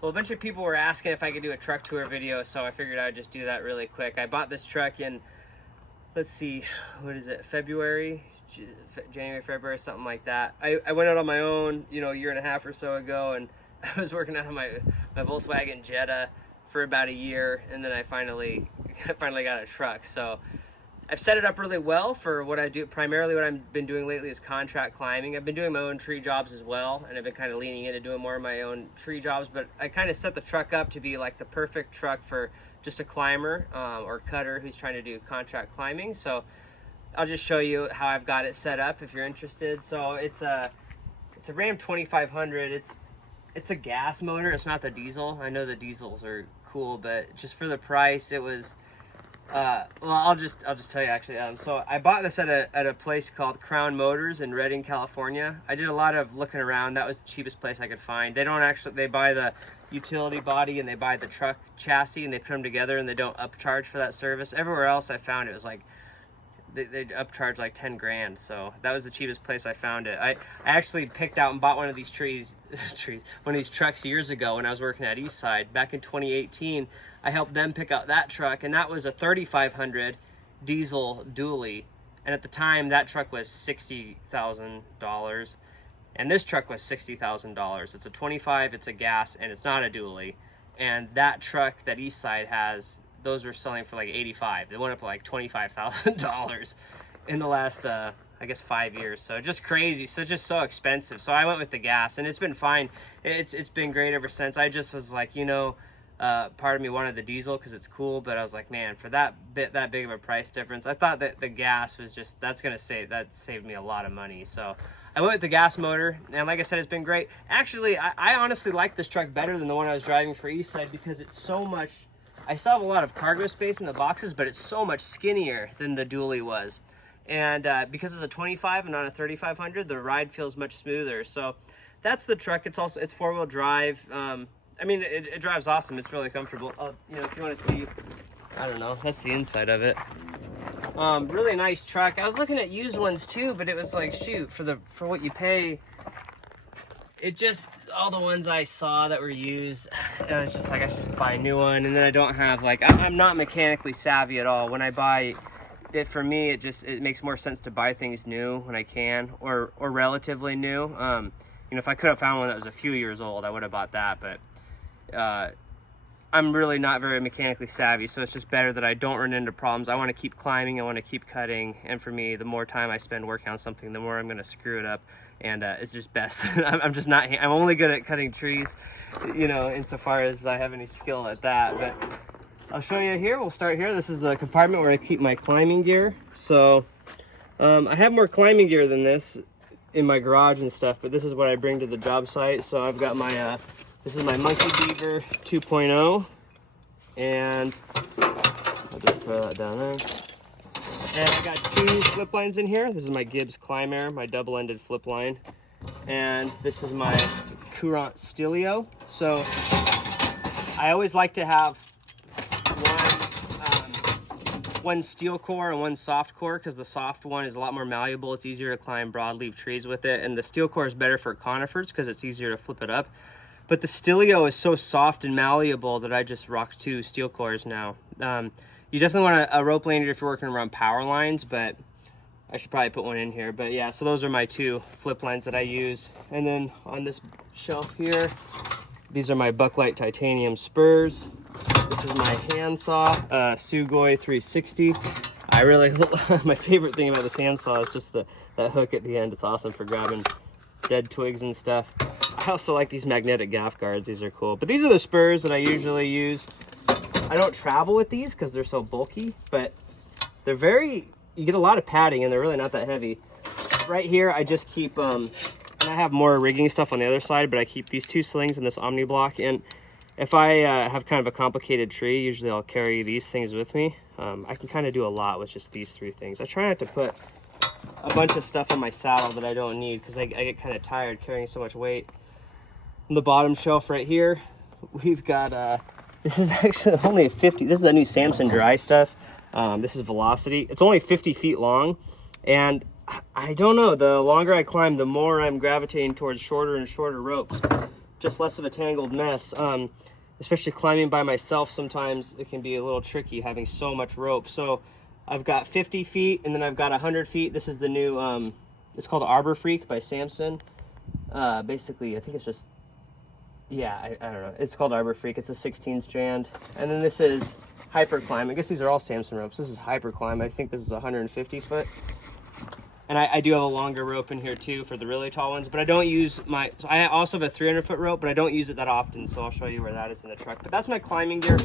Well, a bunch of people were asking if I could do a truck tour video, so I figured I'd just do that really quick. I bought this truck in, let's see, what is it, January, February, something like that. I went out on my own, you know, a year and a half or so ago, and I was working out on my Volkswagen Jetta for about a year, and then I finally got a truck. So I've set it up really well for what I do. Primarily what I've been doing lately is contract climbing. I've been doing my own tree jobs as well, and I've been kind of leaning into doing more of my own tree jobs, but I kind of set the truck up to be like the perfect truck for just a climber or cutter who's trying to do contract climbing. So I'll just show you how I've got it set up if you're interested. So it's a Ram 2500. It's a gas motor. It's not the diesel. I know the diesels are cool, but just for the price, it was well, I'll just tell you actually. So I bought this at a place called Crown Motors in Redding, California. I did a lot of looking around. That was the cheapest place I could find. They buy the utility body and they buy the truck chassis and they put them together, and they don't upcharge for that service. Everywhere else I found it was like they upcharge like 10 grand. So that was the cheapest place I found it. I actually picked out and bought one of these one of these trucks years ago when I was working at Eastside back in 2018. I helped them pick out that truck, and that was a 3500 diesel dually, and at the time that truck was $60,000 and this truck was $60,000. It's a 25, it's a gas, and it's not a dually. And that truck that Eastside has, those were selling for like 85. They went up to like $25,000 in the last I guess 5 years. So just crazy. So just so expensive. So I went with the gas, and it's been fine. It's been great ever since. I just was like, you know, part of me wanted the diesel because it's cool, but I was like, man, for that big of a price difference, I thought that the gas was just, that saved me a lot of money. So I went with the gas motor, and like I said, it's been great. Actually, I honestly like this truck better than the one I was driving for Eastside because it's so much, I still have a lot of cargo space in the boxes, but it's so much skinnier than the dually was. And because it's a 25 and not a 3500, the ride feels much smoother. So that's the truck. It's four-wheel drive. I mean, it drives awesome. It's really comfortable. You know, if you want to see, I don't know, that's the inside of it. Really nice truck. I was looking at used ones too, but it was like, shoot, for what you pay, it just, all the ones I saw that were used, it was just like, I should just buy a new one. And then I don't have, like, I'm not mechanically savvy at all. When I buy it, for me, it makes more sense to buy things new when I can, or relatively new. You know, if I could have found one that was a few years old, I would have bought that, but I'm really not very mechanically savvy, so it's just better that I don't run into problems. I want to keep climbing, I want to keep cutting, and for me, the more time I spend working on something, the more I'm going to screw it up, and it's just best. I'm only good at cutting trees, you know, insofar as I have any skill at that. But I'll show you here. We'll start here. This is the compartment where I keep my climbing gear. So I have more climbing gear than this in my garage and stuff, but this is what I bring to the job site. So I've got my this is my Monkey Beaver 2.0, and I'll just throw that down there. And I got two flip lines in here. This is my Gibbs Climb-Air, my double-ended flip line, and this is my Courant Stelio. So I always like to have one steel core and one soft core, because the soft one is a lot more malleable. It's easier to climb broadleaf trees with it, and the steel core is better for conifers because it's easier to flip it up. But the Stelio is so soft and malleable that I just rock two steel cores now. You definitely want a rope lanyard if you're working around power lines, but I should probably put one in here. But yeah, so those are my two flip lines that I use. And then on this shelf here, these are my Bucklite titanium spurs. This is my handsaw, Sugoi 360. I really, my favorite thing about this handsaw is just that hook at the end. It's awesome for grabbing dead twigs and stuff. I also like these magnetic gaff guards. These are cool. But these are the spurs that I usually use. I don't travel with these because they're so bulky, but they're you get a lot of padding and they're really not that heavy. Right here, I just keep, and I have more rigging stuff on the other side, but I keep these two slings and this Omni block. And if I have kind of a complicated tree, usually I'll carry these things with me. I can kind of do a lot with just these three things. I try not to put a bunch of stuff on my saddle that I don't need because I get kind of tired carrying so much weight. On the bottom shelf right here, we've got, this is actually only 50, this is the new Samson Dry stuff. This is Velocity. It's only 50 feet long, and I don't know, the longer I climb, the more I'm gravitating towards shorter and shorter ropes. just less of a tangled mess. Especially climbing by myself, sometimes it can be a little tricky having so much rope. So I've got 50 feet and then I've got 100 feet. This is the new, it's called Arbor Freak by Samson. Basically, I think it's just, yeah, I don't know. It's called Arbor Freak. It's a 16 strand. And then this is Hyper Climb. I guess these are all Samson ropes. This is Hyper Climb. I think this is 150 foot. And I do have a longer rope in here too for the really tall ones, but I don't use my, so I also have a 300 foot rope, but I don't use it that often. So I'll show you where that is in the truck. But that's my climbing gear.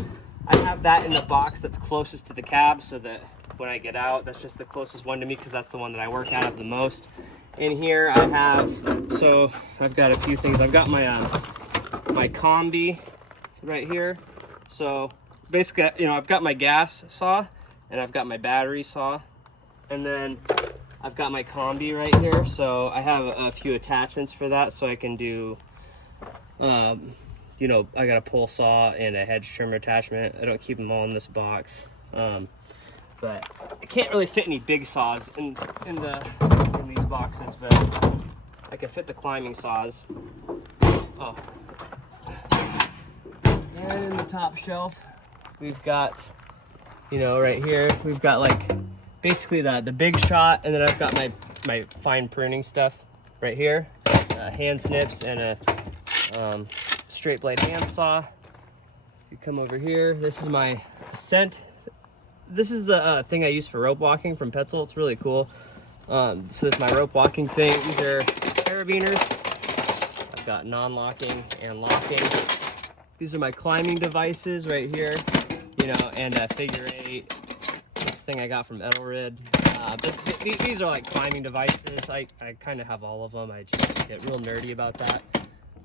I have that in the box that's closest to the cab so that when I get out, that's just the closest one to me because that's the one that I work out of the most. In here I have, so I've got a few things. I've got my, my combi right here. So basically, you know, I've got my gas saw and I've got my battery saw. And then I've got my combi right here, so I have a few attachments for that, so I can do, you know, I got a pole saw and a hedge trimmer attachment. I don't keep them all in this box, but I can't really fit any big saws in these boxes, but I can fit the climbing saws. Oh, and in the top shelf, we've got, you know, right here, we've got like basically the big shot, and then I've got my fine pruning stuff right here, hand snips and a straight blade handsaw. If you come over here, this is my Ascent. This is the thing I use for rope walking from Petzl. It's really cool. So this is my rope walking thing. These are carabiners. I've got non-locking and locking. These are my climbing devices right here, you know, and a figure 8. This thing I got from Edelrid. But these are like climbing devices. I kind of have all of them. I just get real nerdy about that.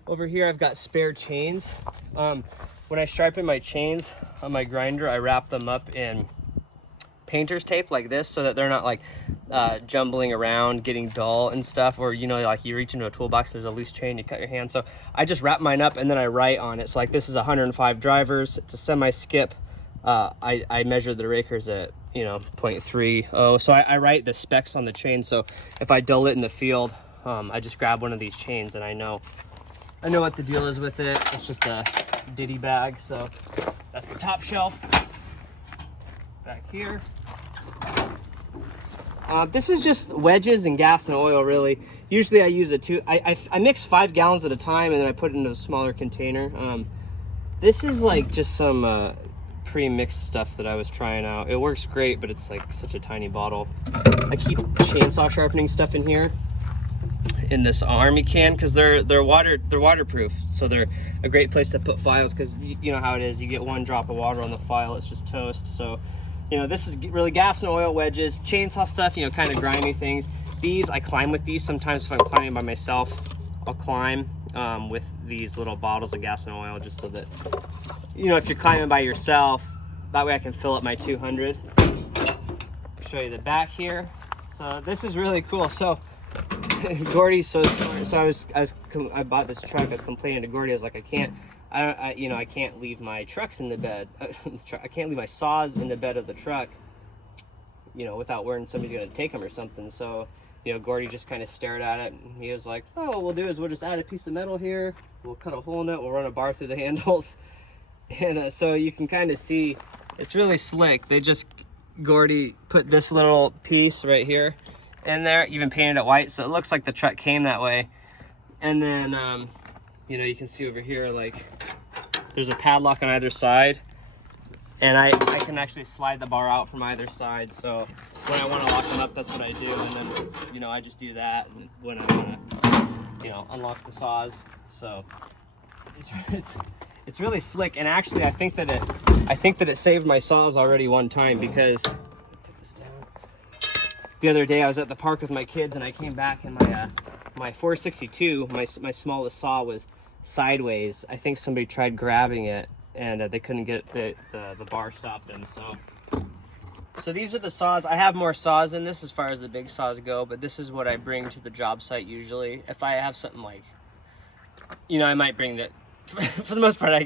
Over here I've got spare chains. When I stripe in my chains on my grinder, I wrap them up in painter's tape like this so that they're not like jumbling around, getting dull and stuff, or you know, like you reach into a toolbox, there's a loose chain, you cut your hand. So I just wrap mine up and then I write on it. So like this is 105 drivers, it's a semi-skip. I measured the rakers at, you know, 0.30. So I write the specs on the chain. So if I dull it in the field, I just grab one of these chains and I know what the deal is with it. It's just a ditty bag. So that's the top shelf. Back here. This is just wedges and gas and oil, really. Usually I use it too. I mix 5 gallons at a time and then I put it into a smaller container. This is like just some pre-mixed stuff that I was trying out. It works great, but it's like such a tiny bottle. I keep chainsaw sharpening stuff in here in this army can because they're waterproof, so they're a great place to put files because you know how it is. You get one drop of water on the file, it's just toast. So you know, this is really gas and oil, wedges, chainsaw stuff, you know, kind of grimy things. These, I climb with these sometimes. If I'm climbing by myself, I'll climb with these little bottles of gas and oil just so that, you know, if you're climbing by yourself, that way I can fill up my 200. Show you the back here. So this is really cool. So Gordy, so I bought this truck. I was complaining to Gordy. I was like, I can't leave my trucks in the bed. I can't leave my saws in the bed of the truck, you know, without worrying somebody's gonna take them or something. So, you know, Gordy just kind of stared at it and he was like, oh, what we'll do is we'll just add a piece of metal here. We'll cut a hole in it. We'll run a bar through the handles. And so you can kind of see, it's really slick. Gordy put this little piece right here in there, even painted it white. So it looks like the truck came that way. And then, you know, you can see over here, like there's a padlock on either side. And I can actually slide the bar out from either side. So when I want to lock them up, that's what I do. And then, you know, I just do that when I want to, you know, unlock the saws. So it's really slick. And actually, I think that it saved my saws already one time because the other day I was at the park with my kids and I came back and my 462, my smallest saw was sideways. I think somebody tried grabbing it and they couldn't get the bar stopped them. So these are the saws. I have more saws in this as far as the big saws go, but this is what I bring to the job site usually. If I have something like, you know, I might bring for the most part, I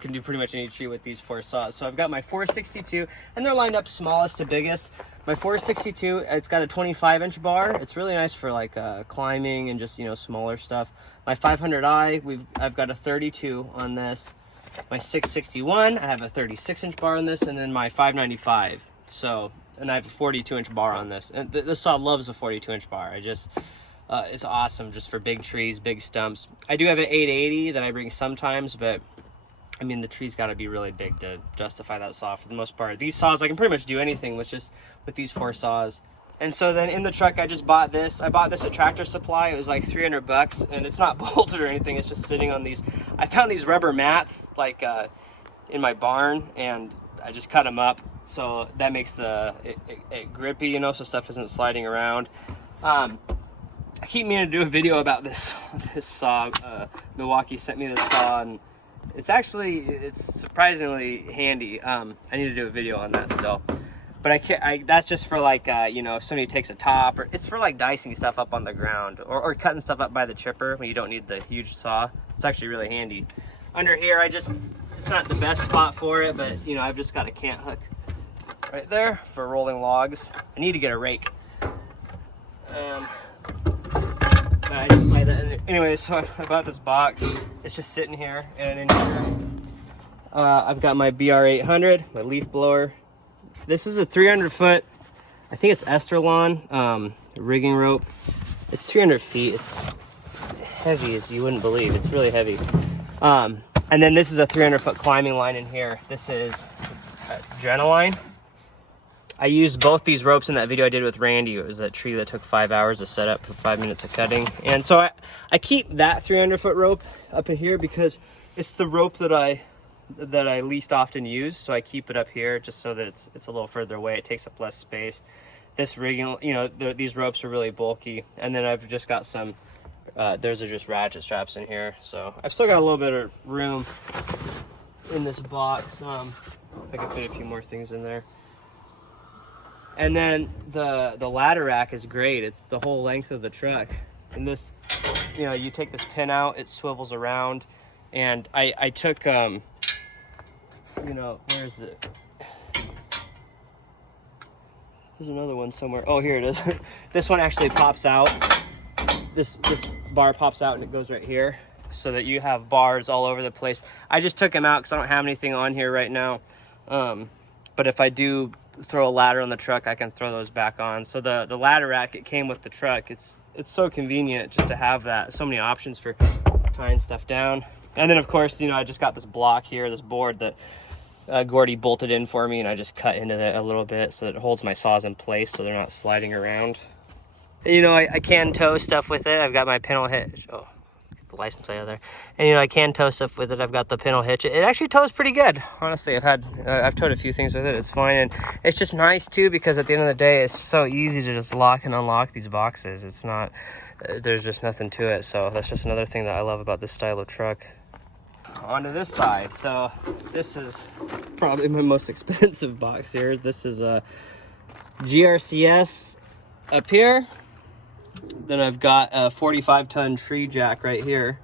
can do pretty much any tree with these 4 saws. So I've got my 462, and they're lined up smallest to biggest. My 462, it's got a 25-inch bar. It's really nice for like climbing and just, you know, smaller stuff. My 500i, I've got a 32 on this. My 661, I have a 36-inch bar on this, and then my 595. So, and I have a 42-inch bar on this. And this saw loves a 42-inch bar. It's awesome just for big trees, big stumps. I do have an 880 that I bring sometimes, but I mean, the tree's got to be really big to justify that saw for the most part. These saws, I can pretty much do anything with these 4 saws. And so then in the truck, I just bought this. I bought this at Tractor Supply. It was like $300, and it's not bolted or anything. It's just sitting on these. I found these rubber mats like in my barn, and I just cut them up. So that makes it grippy, you know, so stuff isn't sliding around. I keep meaning to do a video about this saw. Milwaukee sent me this saw, and it's surprisingly handy. I need to do a video on that still, but that's just for like you know, if somebody takes a top, or it's for like dicing stuff up on the ground, or cutting stuff up by the chipper when you don't need the huge saw. It's actually really handy. Under here, it's not the best spot for it, but you know, I've just got a cant hook right there for rolling logs. I need to get a rake. But I just slide that in there. Anyway, so I bought this box. It's just sitting here, and in here, I've got my BR800, my leaf blower. This is a 300-foot, I think it's Esterlon rigging rope. It's 300 feet. It's heavy as you wouldn't believe. It's really heavy. And then this is a 300-foot climbing line in here. This is Adrenaline. I used both these ropes in that video I did with Randy. It was that tree that took 5 hours to set up for 5 minutes of cutting. And so I keep that 300-foot rope up in here because it's the rope that I least often use. So I keep it up here just so that it's a little further away. It takes up less space. This rigging, you know, these ropes are really bulky. And then I've just got some, those are just ratchet straps in here. So I've still got a little bit of room in this box. I can fit a few more things in there. And then the ladder rack is great. It's the whole length of the truck. And this, you know, you take this pin out, it swivels around. And I took, you know, where's it? There's another one somewhere. Oh, here it is. This one actually pops out. This bar pops out and it goes right here, so that you have bars all over the place. I just took them out because I don't have anything on here right now. But if I do throw a ladder on the truck, I can throw those back on. So the ladder rack, it came with the truck. It's so convenient just to have that. So many options for tying stuff down. And then of course, you know, I just got this block here, this board that Gordy bolted in for me, and I just cut into it a little bit so that it holds my saws in place so they're not sliding around. And, you know, I can tow stuff with it. I've got my pintle hitch. Oh, the license plate out there. And you know, I can tow stuff with it. I've got the pintle hitch. It actually tows pretty good, honestly. I've towed a few things with it. It's fine, and it's just nice too because at the end of the day, it's so easy to just lock and unlock these boxes. It's not, there's just nothing to it. So that's just another thing that I love about this style of truck. Onto this side. So this is probably my most expensive box here. This is a GRCS up here. Then I've got a 45-ton tree jack right here.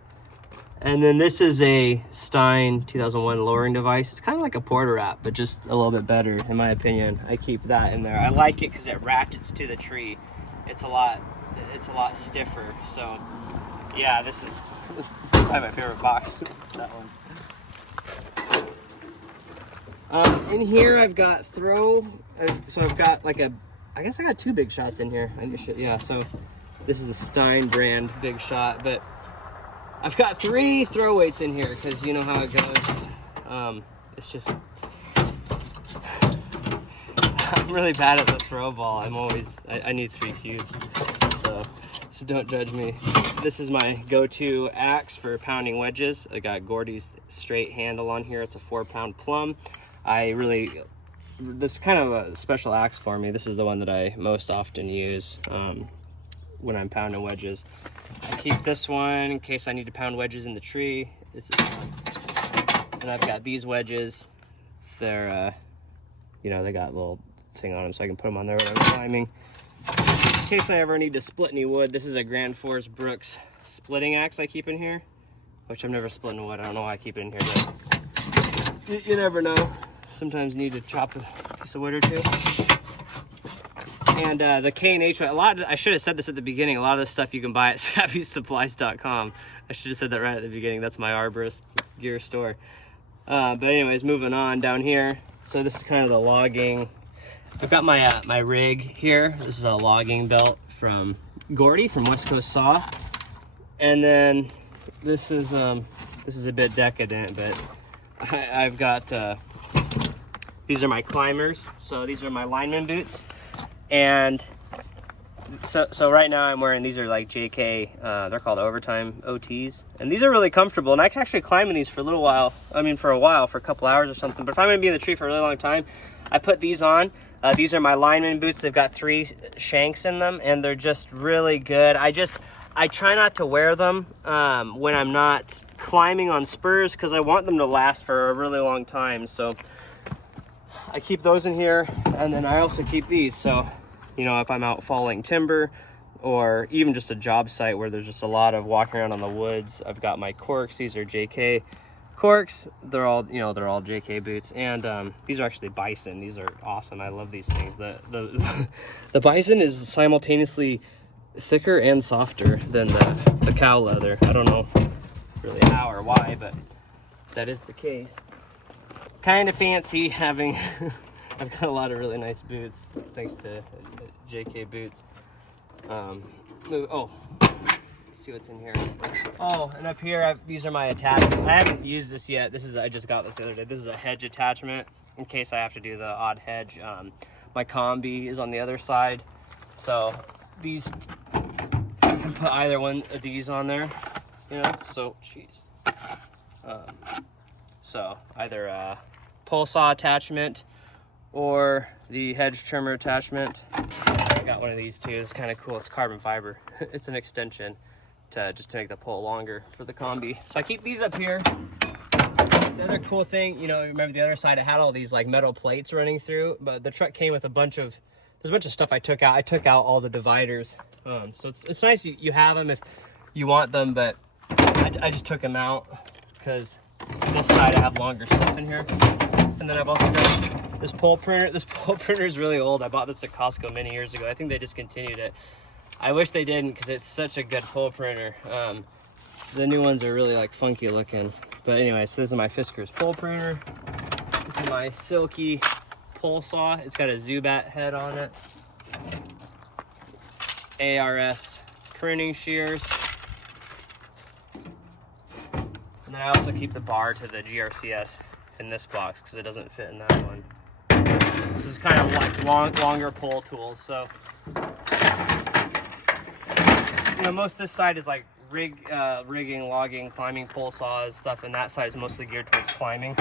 And then this is a Stein 2001 lowering device. It's kind of like a porter wrap, but just a little bit better, in my opinion. I keep that in there. I like it because it ratchets to the tree. It's a lot stiffer. So yeah, this is probably my favorite box, that one. In here I've got so I've got like I guess I got 2 big shots in here. Yeah, so this is the Stein brand big shot, but I've got 3 throw weights in here because you know how it goes. It's just, I'm really bad at the throw ball. I need 3 cubes, so don't judge me. This is my go-to axe for pounding wedges. I got Gordy's straight handle on here. It's a 4-pound plum. This is kind of a special axe for me. This is the one that I most often use when I'm pounding wedges. I keep this one in case I need to pound wedges in the tree. And I've got these wedges. They're, you know, they got a little thing on them so I can put them on there when I'm climbing. In case I ever need to split any wood, this is a Grand Force Brooks splitting axe I keep in here. which I've never split in wood. I don't know why I keep it in here, but you never know. Sometimes you need to chop a piece of wood or two. And the K&H, I should have said this at the beginning, a lot of this stuff you can buy at SavvySupplies.com. I should have said that right at the beginning. That's my arborist gear store. But anyways, moving on down here. So this is kind of the logging. I've got my my rig here. This is a logging belt from Gordy from West Coast Saw. And then this is a bit decadent, but I've got these are my climbers. So these are my lineman boots. And so right now I'm wearing, these are like JK, they're called Overtime OTs. And these are really comfortable. And I can actually climb in these for a little while. I mean, for a while, for a couple hours or something. But if I'm gonna be in the tree for a really long time, I put these on. These are my lineman boots. They've got 3 shanks in them and they're just really good. I try not to wear them when I'm not climbing on spurs because I want them to last for a really long time. So I keep those in here, and then I also keep these. So, you know, if I'm out falling timber or even just a job site where there's just a lot of walking around on the woods, I've got my corks. These are JK corks. They're all, you know, they're all JK boots. And these are actually Bison. These are awesome. I love these things. The Bison is simultaneously thicker and softer than the cow leather. I don't know really how or why, but that is the case. Kind of fancy having I've got a lot of really nice boots thanks to JK Boots. Oh, let's see what's in here. Oh, and up here these are my attachments. I haven't used this yet. I just got this the other day. This is a hedge attachment in case I have to do the odd hedge. My combi is on the other side, so these, I can put either one of these on there, you know. So jeez. So either a pole saw attachment or the hedge trimmer attachment. I got one of these too. It's kind of cool. It's carbon fiber. It's an extension to make the pole longer for the combi. So I keep these up here. The other cool thing, you know, remember the other side, it had all these like metal plates running through, but the truck came with there's a bunch of stuff I took out. I took out all the dividers. So it's nice you have them if you want them, but I just took them out because this side I have longer stuff in here. And then I've also got this pole printer. This pole printer is really old. I bought this at Costco many years ago. I think they discontinued it. I wish they didn't because it's such a good pole printer. The new ones are really like funky looking. But anyway, so this is my Fiskars pole printer. This is my Silky pole saw. It's got a Zubat head on it. ARS pruning shears. And then I also keep the bar to the GRCS in this box because it doesn't fit in that one. This is kind of like longer pole tools. So, you know, most of this side is like rigging, logging, climbing, pole saws, stuff, and that side is mostly geared towards climbing.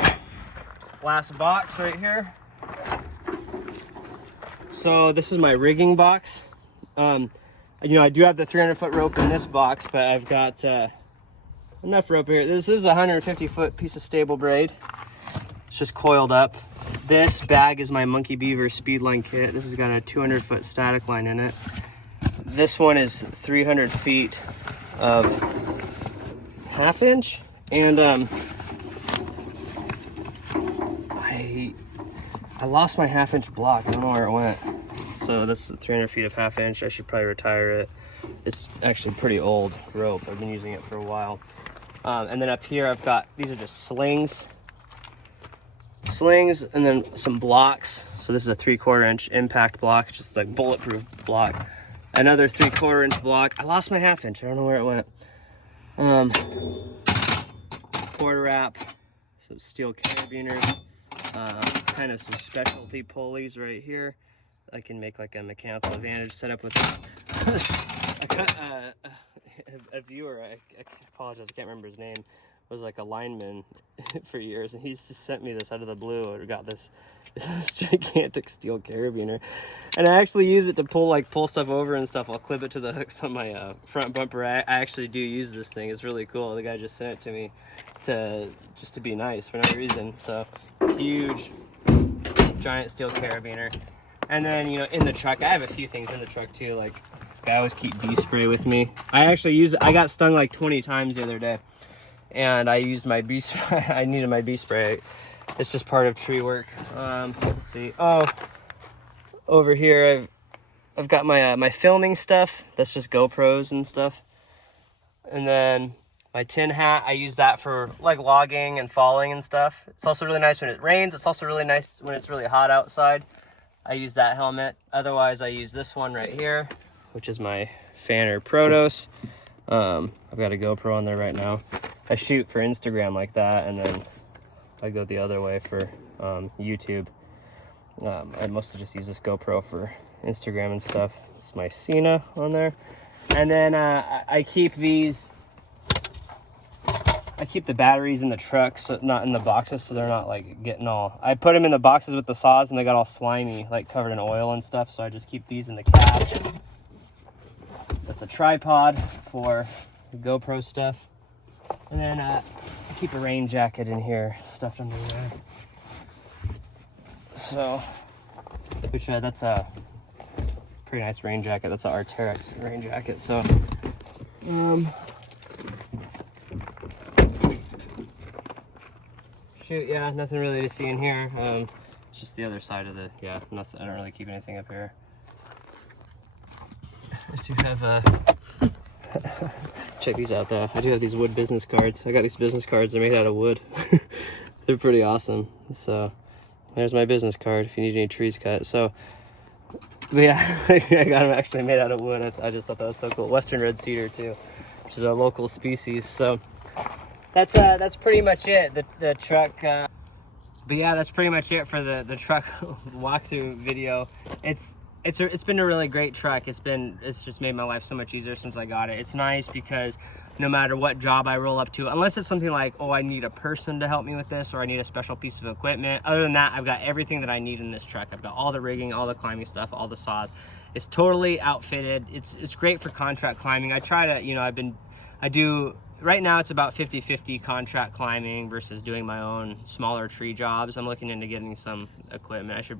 Last box right here. So this is my rigging box. You know, I do have the 300-foot rope in this box, but I've got enough rope here. This is a 150-foot piece of stable braid. It's just coiled up. This bag is my Monkey Beaver Speedline kit. This has got a 200-foot static line in it. This one is 300 feet of 1/2 inch, and I lost my 1/2 inch block. I don't know where it went. So this is 300 feet of 1/2 inch. I should probably retire it. It's actually pretty old rope. I've been using it for a while. And then up here I've got, these are just slings, and then some blocks. So this is a 3/4 inch impact block, just like bulletproof block. Another 3/4 inch block. I lost my 1/2 inch. I don't know where it went. Quarter wrap, some steel carabiners, kind of some specialty pulleys right here. I can make like a mechanical advantage setup with a viewer. I apologize, I can't remember his name. Was like a lineman for years, and he's just sent me this out of the blue. I got this gigantic steel carabiner, and I actually use it to pull stuff over and stuff. I'll clip it to the hooks on my front bumper. I actually do use this thing. It's really cool. The guy just sent it to me just to be nice for no reason. So huge, giant steel carabiner. And then, you know, in the truck, I have a few things in the truck too. Like, I always keep bee spray with me. I actually use it. I got stung like 20 times the other day. and I used my bee spray. I needed my bee spray. It's just part of tree work. Let's see. Oh, over here I've got my my filming stuff. That's just GoPros and stuff. And then my tin hat, I use that for like logging and falling and stuff. It's also really nice when it rains. It's also really nice when it's really hot outside. I use that helmet. Otherwise, I use this one right here, which is my Fanner Protos. I've got a GoPro on there right now. I shoot for Instagram like that, and then I go the other way for YouTube. I mostly just use this GoPro for Instagram and stuff. It's my Sena on there. And then I keep these, I keep the batteries in the truck, so not in the boxes, so they're not like getting all, I put them in the boxes with the saws and they got all slimy, like covered in oil and stuff, so I just keep these in the cab. That's a tripod for the GoPro stuff. And then I keep a rain jacket in here, stuffed under there. So, which that's a pretty nice rain jacket. That's a Arc'teryx rain jacket. So, shoot, yeah, nothing really to see in here. It's just the other side of the, yeah, nothing. I don't really keep anything up here. I do have check these out though. I do have these wood business cards. I got these business cards. They're made out of wood. They're pretty awesome. So there's my business card if you need any trees cut. So, but yeah, I got them actually made out of wood. I just thought that was so cool. Western red cedar too, which is a local species. So that's pretty much it. The truck. But yeah, that's pretty much it for the truck walkthrough video. It's been a really great truck. It's just made my life so much easier since I got it. It's nice because no matter what job I roll up to, unless it's something like, oh, I need a person to help me with this, or I need a special piece of equipment. Other than that, I've got everything that I need in this truck. I've got all the rigging, all the climbing stuff, all the saws. It's totally outfitted. It's great for contract climbing. I try to, you know, right now it's about 50-50 contract climbing versus doing my own smaller tree jobs. I'm looking into getting some equipment.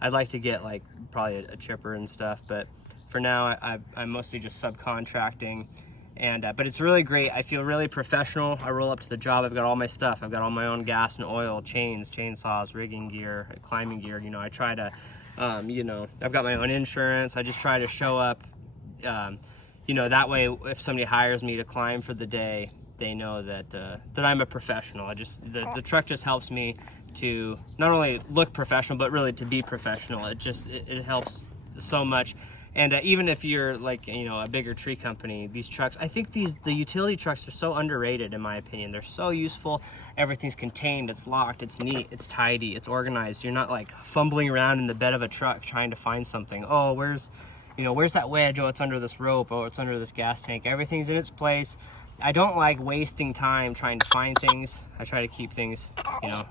I'd like to get like probably a chipper and stuff, but for now I'm mostly just subcontracting. And but it's really great. I feel really professional. I roll up to the job. I've got all my stuff. I've got all my own gas and oil, chains, chainsaws, rigging gear, climbing gear. You know, I try to, you know, I've got my own insurance. I just try to show up, you know, that way if somebody hires me to climb for the day, they know that that I'm a professional. The truck just helps me to not only look professional, but really to be professional. It helps so much. And even if you're like, you know, a bigger tree company, these trucks, I think the utility trucks are so underrated in my opinion. They're so useful. Everything's contained, it's locked, it's neat, it's tidy, it's organized. You're not like fumbling around in the bed of a truck trying to find something. Oh, where's that wedge? Oh, it's under this rope. Oh, it's under this gas tank. Everything's in its place. I don't like wasting time trying to find things. I try to keep things, you know,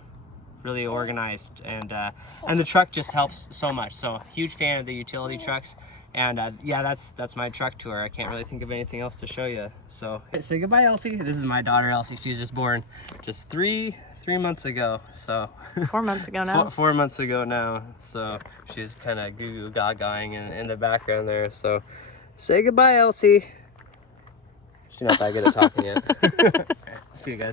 really organized, and the truck just helps so much. So huge fan of the utility trucks. And yeah, that's my truck tour. I can't really think of anything else to show you. So say goodbye, Elsie. This is my daughter, Elsie. She was just born just three months ago. So 4 months ago now. 4 months ago now. So she's kind of goo goo gagaing in the background there. So say goodbye, Elsie. She's not that good at talking yet. See you guys.